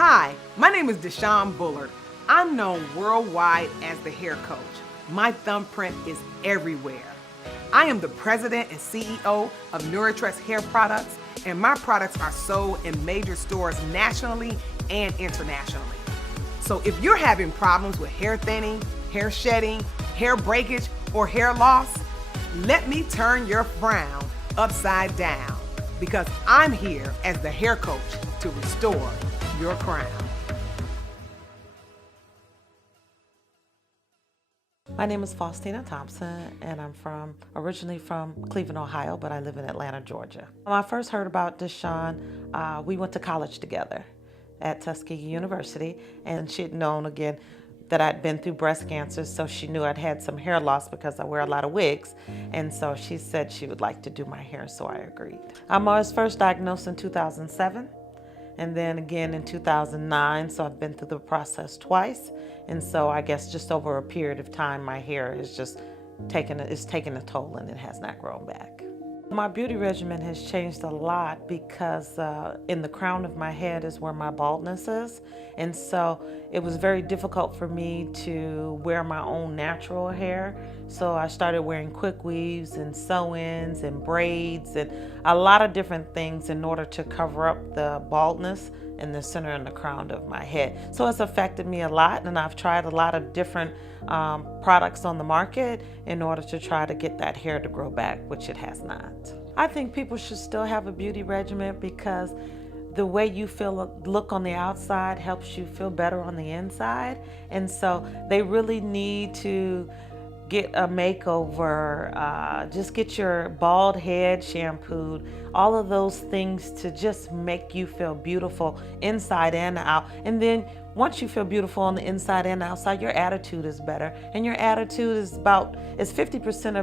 Hi, my name is DeShawn Bullard. I'm known worldwide as the hair coach. My thumbprint is everywhere. I am the president and CEO of NeuroTrust Hair Products, and my products are sold in major stores nationally and internationally. So if you're having problems with hair thinning, hair shedding, hair breakage, or hair loss, let me turn your frown upside down, because I'm here as the hair coach to restore your crown. My name is Faustina Thompson, and I'm originally from Cleveland, Ohio, but I live in Atlanta, Georgia. When I first heard about DeShawn, we went to college together at Tuskegee University, and she had known again that I'd been through breast cancer, so she knew I'd had some hair loss because I wear a lot of wigs, and so she said she would like to do my hair, so I agreed. I was first diagnosed in 2007, and then again in 2009, so I've been through the process twice, and so I guess just over a period of time, my hair is just taking a toll, and it has not grown back. My beauty regimen has changed a lot because in the crown of my head is where my baldness is. And so it was very difficult for me to wear my own natural hair. So I started wearing quick weaves and sew-ins and braids and a lot of different things in order to cover up the baldness in the center and the crown of my head. So it's affected me a lot, and I've tried a lot of different products on the market in order to try to get that hair to grow back, which it has not. I think people should still have a beauty regimen because the way you look on the outside helps you feel better on the inside. And so they really need to get a makeover, just get your bald head shampooed, all of those things to just make you feel beautiful inside and out. And then once you feel beautiful on the inside and outside, your attitude is better. And your attitude is 50%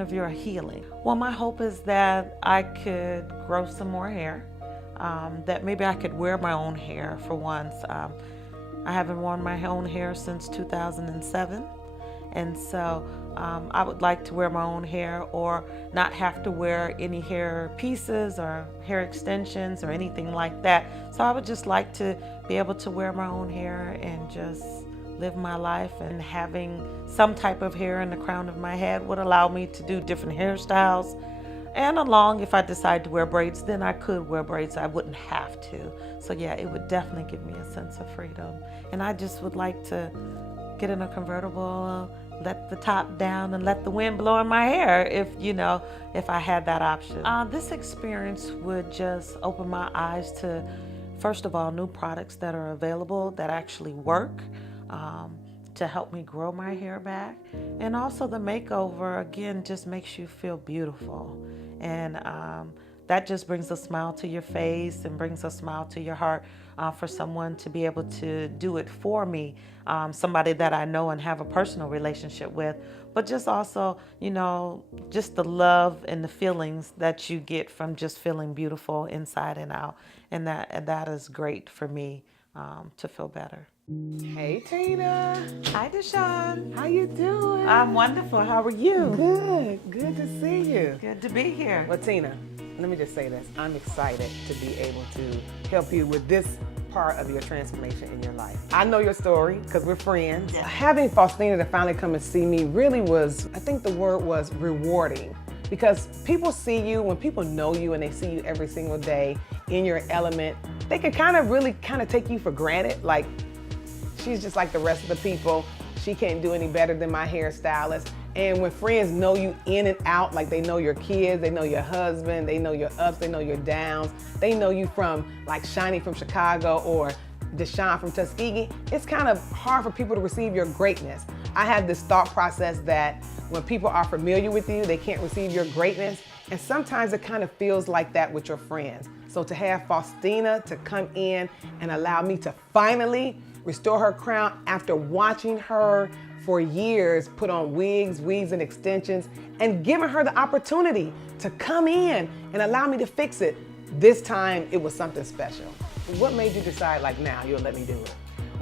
of your healing. Well, my hope is that I could grow some more hair, that maybe I could wear my own hair for once. I haven't worn my own hair since 2007, and so I would like to wear my own hair or not have to wear any hair pieces or hair extensions or anything like that. So I would just like to be able to wear my own hair and just live my life, and having some type of hair in the crown of my head would allow me to do different hairstyles. And if I decide to wear braids, then I could wear braids. I wouldn't have to. So yeah, it would definitely give me a sense of freedom. And I just would like to get in a convertible, let the top down and let the wind blow in my hair if I had that option. This experience would just open my eyes to, first of all, new products that are available that actually work, to help me grow my hair back. And also the makeover, again, just makes you feel beautiful. And that just brings a smile to your face and brings a smile to your heart for someone to be able to do it for me, somebody that I know and have a personal relationship with, but just also, just the love and the feelings that you get from just feeling beautiful inside and out. And that is great for me to feel better. Hey, Tina. Hi, DeShawn. How you doing? I'm wonderful. How are you? Good to see you. Good to be here. Well, Tina, let me just say this. I'm excited to be able to help you with this part of your transformation in your life. I know your story because we're friends. Yeah. Having Faustina to finally come and see me really was, I think the word was rewarding, because people see you, when people know you and they see you every single day in your element, they can really take you for granted. Like, she's just like the rest of the people. She can't do any better than my hairstylist. And when friends know you in and out, like they know your kids, they know your husband, they know your ups, they know your downs, they know you from like Shante from Chicago or DeShawn from Tuskegee, it's kind of hard for people to receive your greatness. I have this thought process that when people are familiar with you, they can't receive your greatness. And sometimes it kind of feels like that with your friends. So to have Faustina to come in and allow me to finally restore her crown after watching her for years put on wigs and extensions, and giving her the opportunity to come in and allow me to fix it. This time it was something special. What made you decide, like, now you'll let me do it?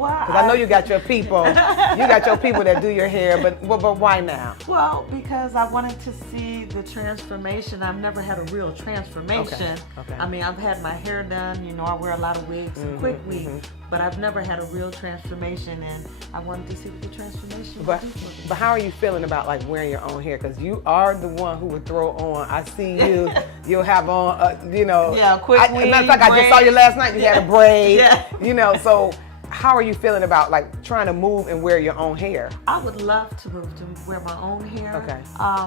Because I know you got your people. You got your people that do your hair, but why now? Well, because I wanted to see the transformation. I've never had a real transformation. Okay. I mean, I've had my hair done. You know, I wear a lot of wigs and quick wigs, but I've never had a real transformation, and I wanted to see what the transformation would do for me. But how are you feeling about like wearing your own hair? Because you are the one who would throw on. I see you. You'll have on, you know. Yeah, quick wig. Matter of fact, I just saw you last night. You had a braid. Yeah. You know, so how are you feeling about like trying to move and wear your own hair? I would love to move to wear my own hair. Okay.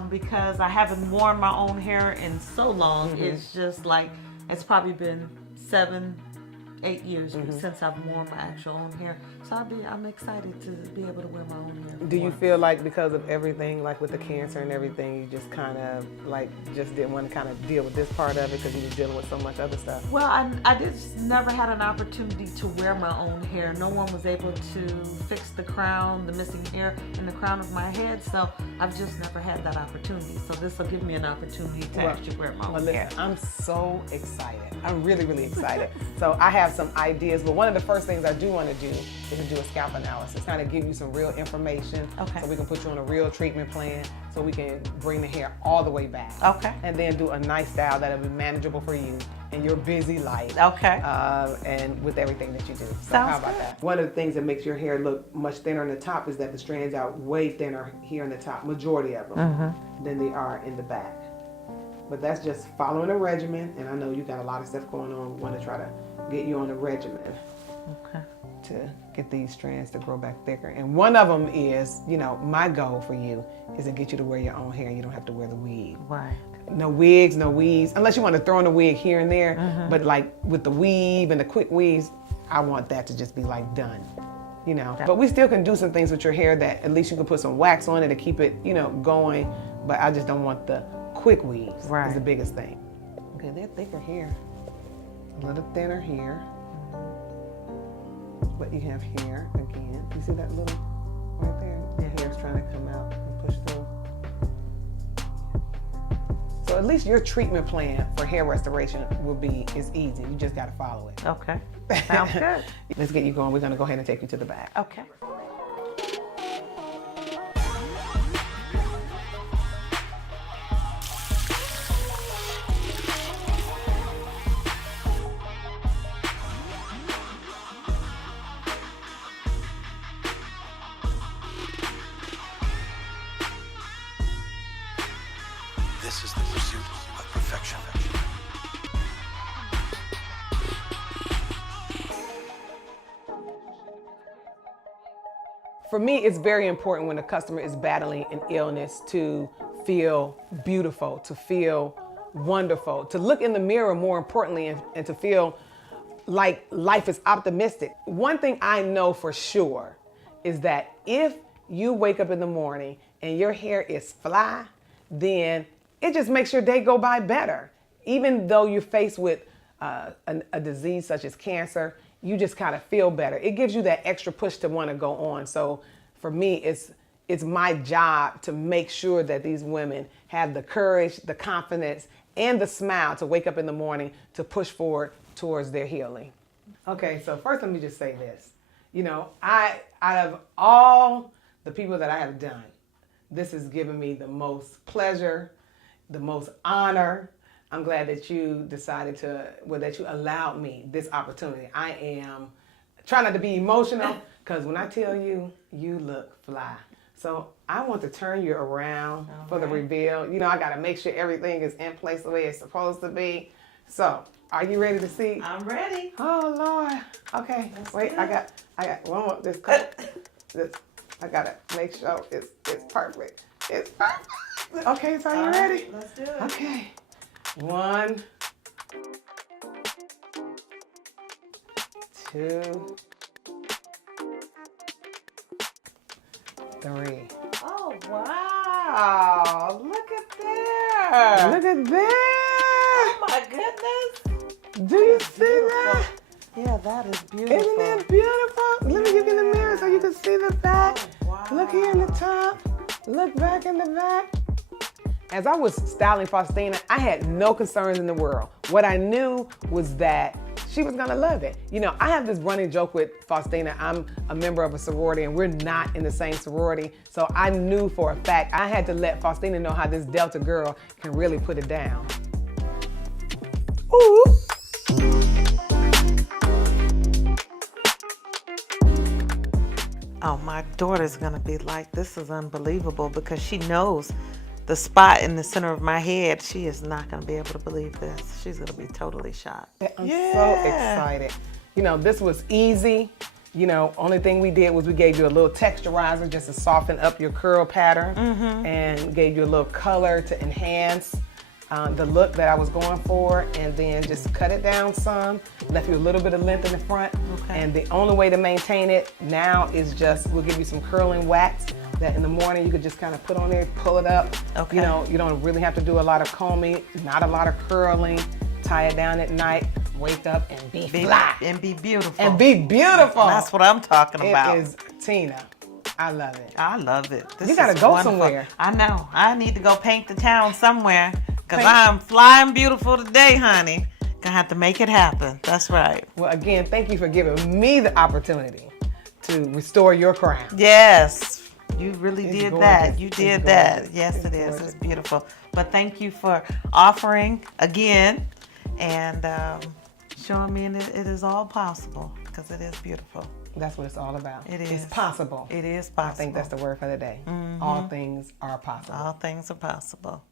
Because I haven't worn my own hair in so long. It's just like, it's probably been 7-8 years since I've worn my actual own hair. So I'm excited to be able to wear my own hair. Do you feel like because of everything, like with the cancer and everything, you just kind of like just didn't want to kind of deal with this part of it because you were dealing with so much other stuff? Well, I just never had an opportunity to wear my own hair. No one was able to fix the crown, the missing hair in the crown of my head. So I've just never had that opportunity. So this will give me an opportunity to actually wear my own hair. I'm so excited. I'm really, really excited. So I have some ideas, but one of the first things I do want to do is to do a scalp analysis, kind of give you some real information. Okay. So we can put you on a real treatment plan so we can bring the hair all the way back. Okay. And then do a nice style that'll be manageable for you in your busy life. Okay. And with everything that you do. So Sounds how about good. that? One of the things that makes your hair look much thinner on the top is that the strands are way thinner here in the top, majority of them, than they are in the back. But that's just following a regimen, and I know you got a lot of stuff going on. We want to try to get you on a regimen. Okay. To get these strands to grow back thicker. And one of them is, you know, my goal for you is to get you to wear your own hair and you don't have to wear the wig. Right. No wigs, no weaves, unless you want to throw in a wig here and there. But like with the weave and the quick weaves, I want that to just be like done, you know. But we still can do some things with your hair that at least you can put some wax on it to keep it, you know, going. But I just don't want the quick weaves. Right. Is the biggest thing. Okay, they're thicker here. A little thinner here. What you have here again. You see that little right there? The hair's trying to come out and push through. So at least your treatment plan for hair restoration is easy. You just got to follow it. Okay. Sounds good. Let's get you going. We're going to go ahead and take you to the back. Okay. This is the pursuit of perfection. For me, it's very important when a customer is battling an illness to feel beautiful, to feel wonderful, to look in the mirror more importantly, and to feel like life is optimistic. One thing I know for sure is that if you wake up in the morning and your hair is fly, then it just makes your day go by better. Even though you're faced with a disease such as cancer, you just kind of feel better. It gives you that extra push to want to go on. So for me, it's my job to make sure that these women have the courage, the confidence, and the smile to wake up in the morning to push forward towards their healing. Okay, so first let me just say this. You know, out of all the people that I have done, this has given me the most pleasure, the most honor. I'm glad that you decided that you allowed me this opportunity. I am trying not to be emotional because when I tell you, you look fly. So I want to turn you around for the reveal. You know, I got to make sure everything is in place the way it's supposed to be. So are you ready to see? I'm ready. Oh Lord. Okay. Wait, good. I got one more. This coat. I gotta make sure it's perfect. It's perfect. Okay, so are you ready? Let's do it. Okay. 1, 2, 3. Oh, wow. Look at there. Look at that. Oh, my goodness. Do you see that? Yeah, that is beautiful. Isn't that beautiful? Let me get in the mirror so you can see the back. Oh, wow. Look here in the top. Look back in the back. As I was styling Faustina, I had no concerns in the world. What I knew was that she was gonna love it. You know, I have this running joke with Faustina. I'm a member of a sorority and we're not in the same sorority. So I knew for a fact I had to let Faustina know how this Delta girl can really put it down. Ooh. Oh, my daughter's gonna be like, this is unbelievable, because she knows the spot in the center of my head. She is not gonna be able to believe this. She's gonna be totally shocked. I'm so excited. You know, this was easy. You know, only thing we did was we gave you a little texturizer just to soften up your curl pattern, and gave you a little color to enhance the look that I was going for, and then just cut it down some, left you a little bit of length in the front. And the only way to maintain it now is just, we'll give you some curling wax that in the morning you could just kind of put on there, pull it up. You know, you don't really have to do a lot of combing, not a lot of curling. Tie it down at night, wake up and be fly. And be beautiful. And be beautiful. That's what I'm talking about. It is Tina. I love it. I love it. This You gotta is go wonderful. somewhere. I know. I need to go paint the town somewhere, because I'm flying beautiful today, honey. Gonna have to make it happen. That's right. Well, again, thank you for giving me the opportunity to restore your crown. Yes, you really It's did gorgeous. that. You It's did that. gorgeous. Yes, It's it is. gorgeous. It's beautiful. But thank you for offering again and showing me it is all possible, because it is beautiful. That's what it's all about. It is. It's possible. It is possible. I think that's the word for the day. All things are possible. All things are possible.